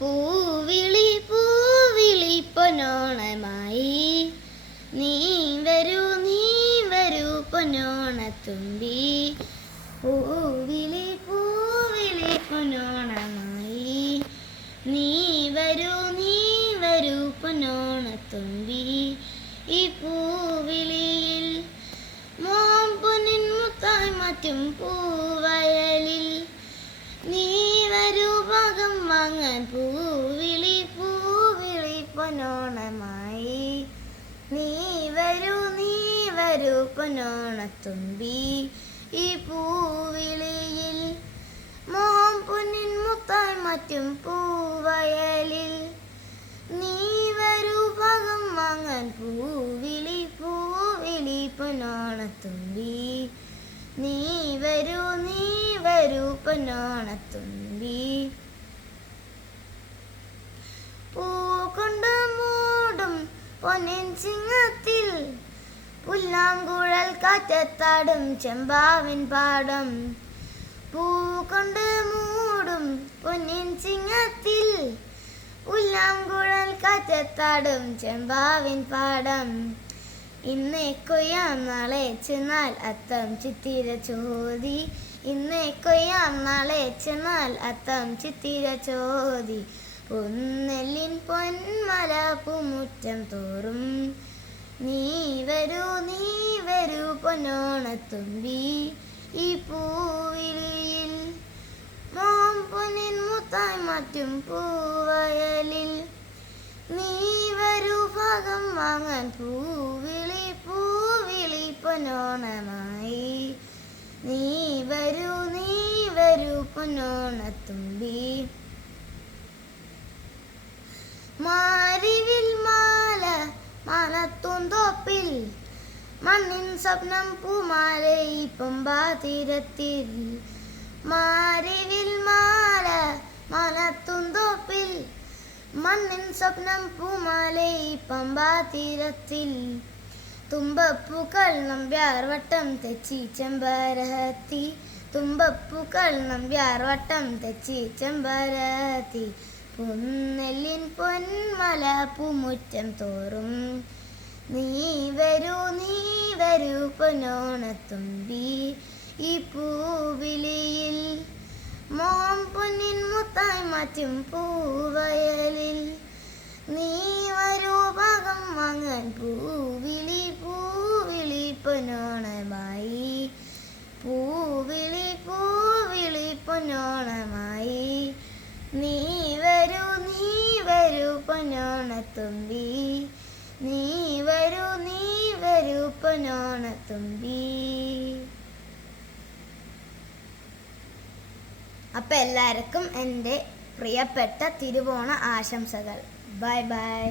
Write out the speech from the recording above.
പൂവിളി പൂവിളി പൊന്നോണമായി നീ വരൂ പൊന്നോണത്തുമ്പി. പൂവിളി പൂവിളി പൊന്നോണമായി നീ വരൂ പൊന്നോണത്തുമ്പി. ഈ പൂവിളിയിൽ മോൻ പൊന്നിൻ മുത്തായി മാറ്റും പൂവയലിൽ നീ വരൂ ഭാഗം വാങ്ങാൻ. പൂവിളി പൂവിളി പൊന്നോണമായി നീ വരൂ പൊന്നോണത്തുമ്പി. ഈ പൂവിളിയിൽ മോഹം പൊന്നിൻ മുത്തായി മാറ്റും പൂവയലിൽ നീ വരൂ ഭാഗം വാങ്ങാൻ. പൂവിളി പൂവിളി പൊന്നോണത്തുമ്പി നീ വരൂ പൊന്നോണത്തുമ്പി. പൂ കൊണ്ട് മൂടും പൊന്നിൻ ചിങ്ങത്തിൽ പുല്ലാങ്കുഴൽ കാറ്റത്താടും ചെമ്പാവിൻ പാടം. പൂ കൊണ്ട് മൂടും പൊന്നിൻ ചിങ്ങത്തിൽ പുല്ലാങ്കുഴൽ കാറ്റത്താടും ചെമ്പാവിൻ പാടം. ഇന്നേ കൊയ്യാം നാളെ ചെന്നാൽ അത്തം ചിത്തിര ചോദി. ഇന്നേ കൊയ്യാം നാളെ ചെന്നാൽ അത്തം ചിത്തിര ചോദി. പൊന്നെല്ലിൻ പൊന്മല പൂമുറ്റം തോറും നീ വരൂ പൊന്നോണത്തുമ്പി. ഈ പൂവിളിയിൽ മോൻ പൊന്നിൻ മുത്തായി മാറ്റും പൂവയലിൽ നീ വരൂ ഭാഗം വാങ്ങാൻ. പൂവിളി പൂവിളി പൊന്നോണമായി നീ വരൂ പൊന്നോണത്തുമ്പി. മാരിവിൽ മാല മാനത്തുന്തോപ്പിൽ മണ്ണിൻ സ്വപ്നം പൂമാല ഈ പമ്പാതീരത്തിൽ. മാരിവിൽ മാല മാനത്തുന്തോപ്പിൽ മണ്ണിൻ സ്വപ്നം പൂമാല ഈ പമ്പാതീരത്തിൽ. തുമ്പപ്പൂക്കൾ നമ്പ്യാർ വട്ടം തെച്ചി ചെമ്പരത്തി. തുമ്പപ്പൂക്കൾ നമ്പ്യാർ വട്ടം തെച്ചി ചെമ്പരത്തി. പൊന്നെല്ലിൻ പൊന്മല പൂമുറ്റം തോറും നീ വരൂ പൊന്നോണത്തുമ്പി. ഈ പൂവിളിയിൽ മോൻ പൊന്നിൻ മുത്തായി മാറ്റും പൂവയലിൽ നീ വരൂ ഭാഗം വാങ്ങാൻ. പൂവിളി പൂവിളി പൊന്നോണമായി പൂവിളി പൂവിളി പൊന്നോണമായി നീ വരൂ പൊന്നോണത്തുമ്പി. നീ വരൂ പൊന്നോണത്തുമ്പി. അപ്പം എല്ലാവർക്കും എൻ്റെ പ്രിയപ്പെട്ട തിരുവോണ ആശംസകൾ. Bye bye.